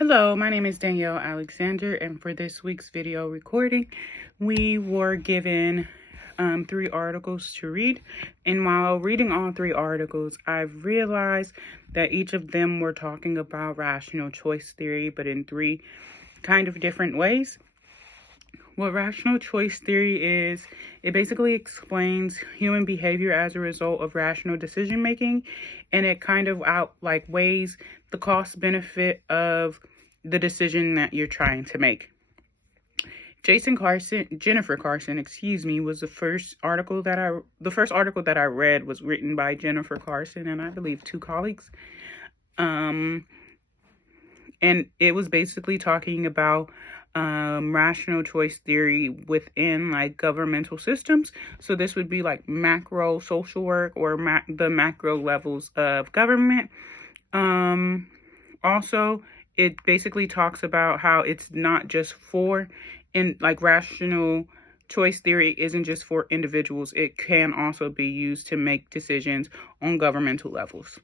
Hello, my name is Danielle Alexander, and for this week's video recording, we were given 3 articles to read. And while reading all 3 articles, I've realized that each of them were talking about rational choice theory, but in 3 kind of different ways. What rational choice theory is, it basically explains human behavior as a result of rational decision making, and it kind of weighs the cost benefit of the decision that you're trying to make. Jennifer Carson, was the first article that I read was written by Jennifer Carson and I believe 2 colleagues. And it was basically talking about rational choice theory within like governmental systems. So this would be like macro social work or the macro levels of government. Also, it basically talks about how it's not just rational choice theory isn't just for individuals. It can also be used to make decisions on governmental levels.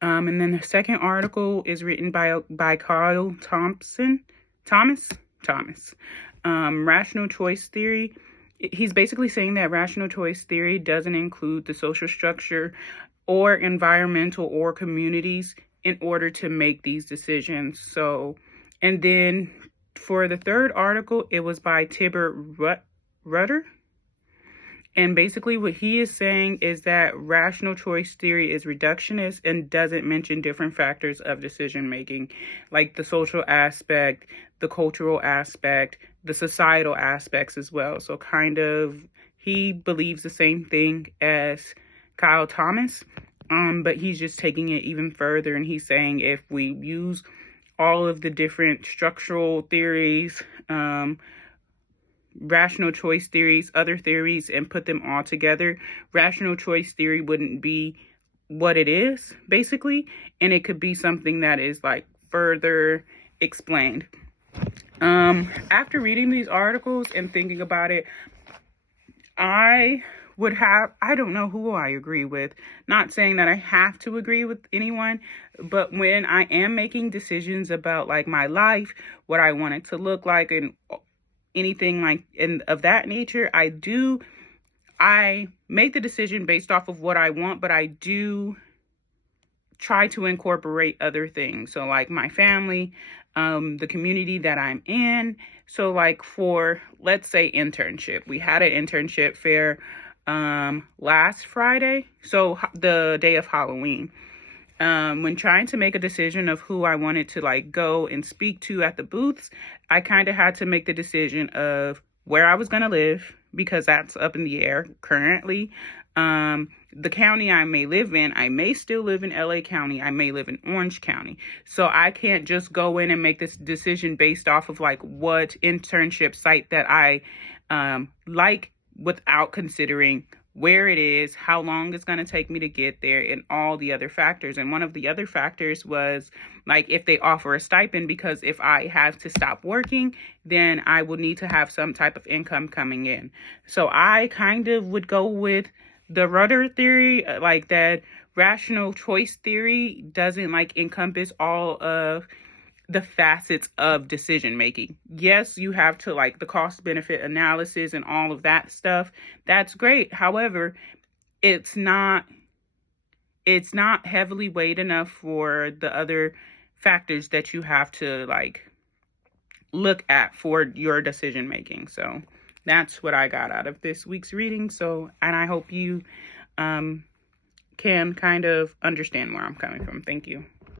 And then the second article is written by Kyle Thomas. Rational choice theory. He's basically saying that rational choice theory doesn't include the social structure or environmental or communities in order to make these decisions. So, and then for the third article, it was by Tibor Rutter. And basically what he is saying is that rational choice theory is reductionist and doesn't mention different factors of decision making, like the social aspect, the cultural aspect, the societal aspects as well. So kind of he believes the same thing as Kyle Thomas, but he's just taking it even further, and he's saying if we use all of the different structural theories, rational choice theories, other theories, and put them all together, rational choice theory wouldn't be what it is, basically, and it could be something that is like further explained. After reading these articles and thinking about it, I don't know who I agree with. Not saying that I have to agree with anyone, but when I am making decisions about like my life, what I want it to look like, and anything of that nature, I make the decision based off of what I want, but I do try to incorporate other things. So like my family, the community that I'm in. So like for, let's say, internship, we had an internship fair last Friday, so the day of Halloween. When trying to make a decision of who I wanted to like go and speak to at the booths, I kind of had to make the decision of where I was going to live, because that's up in the air currently. The county I may live in, I may still live in LA County, I may live in Orange County. So I can't just go in and make this decision based off of like what internship site that I like, without considering where it is, how long it's going to take me to get there, and all the other factors. And one of the other factors was like if they offer a stipend, because if I have to stop working, then I will need to have some type of income coming in. So I kind of would go with the Rutter theory, like that rational choice theory doesn't like encompass all of the facets of decision making. Yes, you have to like the cost benefit analysis and all of that stuff. That's great. However, it's not heavily weighed enough for the other factors that you have to like look at for your decision making. So that's what I got out of this week's reading. So, and I hope you can kind of understand where I'm coming from. Thank you.